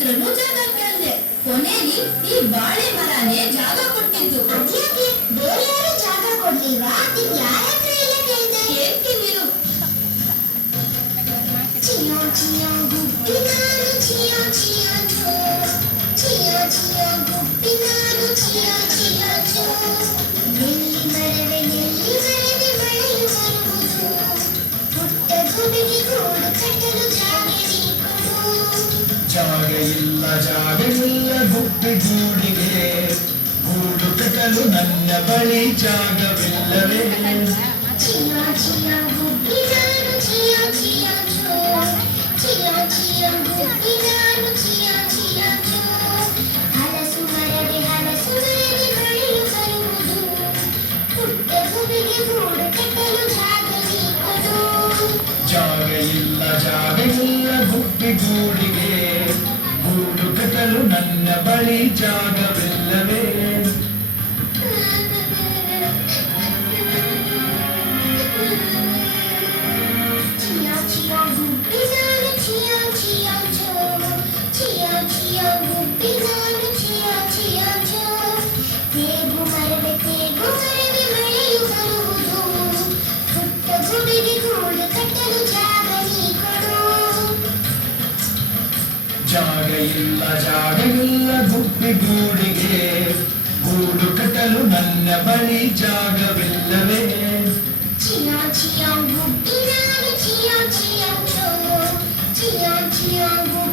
ಹತ್ರನೂ ಜಾಗ ಕೇಳಿದೆ. ಕೊನೆಗೆ ಈ ಬಾಳೆ ಮರನೇ ಜಾಗ ಕೊಟ್ಟಿದ್ದು. ಅದ್ಯಾಕೆ ಬೇರೆ ಯಾರು ಜಾಗ ಕೊಡ್ಲಿಲ್ವಾ? ನೀನ್ ಯಾರ ಹತ್ರ ಎಲ್ಲ ಕೇಳ್ದೆ? ಹೇಳ್ತೀನಿರು. ಚಿಯೋ ಚಿಯೋ ಗುಬ್ಬಿ ನಾನು ಚಿಯೋ ಚಿಯೋ ಚೋ, ಚಿಯೋ ಚಿಯೋ ಗುಬ್ಬಿ ನಾನು ಚಿಯೋ ಚಿಯೋ ಚೋ. ನೆಲ್ಲಿ ಮರವೇ ಮಳೆಯು ಬರುವುದು, ಪುಟ್ಟ ಗುಬ್ಬಿಗೆ ಗೂಡು ಕಟ್ಟಲು ಜಾಗ ನೀ ಕೊಡು. ಜಾಗ ಇಲ್ಲ ಗುಬ್ಬಿ ಗೂಡಿಗೆ, ಗೂಡು ಕಟ್ಟಲು ನನ್ನ ಬಳಿ ಜಾಗವಿಲ್ಲವೇ? ಚಿಯೋ ಚಿಯೋ ಗುಬ್ಬಿ ನಾನು ಚಿಯೋ ಚಿಯೋ ಚೋ, ಚಿಯೋ ಚಿಯೋ ಗುಬ್ಬಿ ನಾನು ಚಿಯೋ ಚಿಯೋ ಚೋ. ಹಲಸು ಮರವೇ ಮಳೆಯು ಬರುವುದು, ಪುಟ್ಟ ಗುಬ್ಬಿಗೆ ಗೂಡು ಕಟ್ಟಲು ಜಾಗ ನೀ ಕೊಡು. ಜಾಗ ಇಲ್ಲ ಗುಬ್ಬಿ ಗೂಡಿಗೆ, ಗೂಡು ಕಟ್ಟಲು ನನ್ನ ಬಳಿ ಜಾಗವಿಲ್ಲವೇ? ಚಿಯೋ ಚಿಯೋ ಗುಬ್ಬಿ ನಾನು ಚಿಯೋ ಚಿಯೋ ಚೋ, ಚಿಯೋ ಚಿಯೋ ಗುಬ್ಬಿ ನಾನು ಚಿಯೋ ಚಿಯೋ ಚೋ. ತೇಗು ಮರವೇ ಮಳೆಯು ಬರುವುದು, ಪುಟ್ಟ ಗುಬ್ಬಿಗೆ ಗೂಡು ಕಟ್ಟಲು ಜಾಗ ನೀ ಕೊಡು. ಜಾಗ ಇಲ್ಲ ಗುಬ್ಬಿ ಗೂಡಿಗೆ, ಗೂಡು ಕಟ್ಟಲು ನನ್ನ ಬಳಿ ಜಾಗವಿಲ್ಲವೇ? ಚಿಯೋ ಚಿಯೋ ಗುಬ್ಬಿ ನಾನು ಚಿಯೋ ಚಿಯೋ ಚೋ, ಚಿಯೋ ಚಿಯೋ ಗುಬ್ಬಿ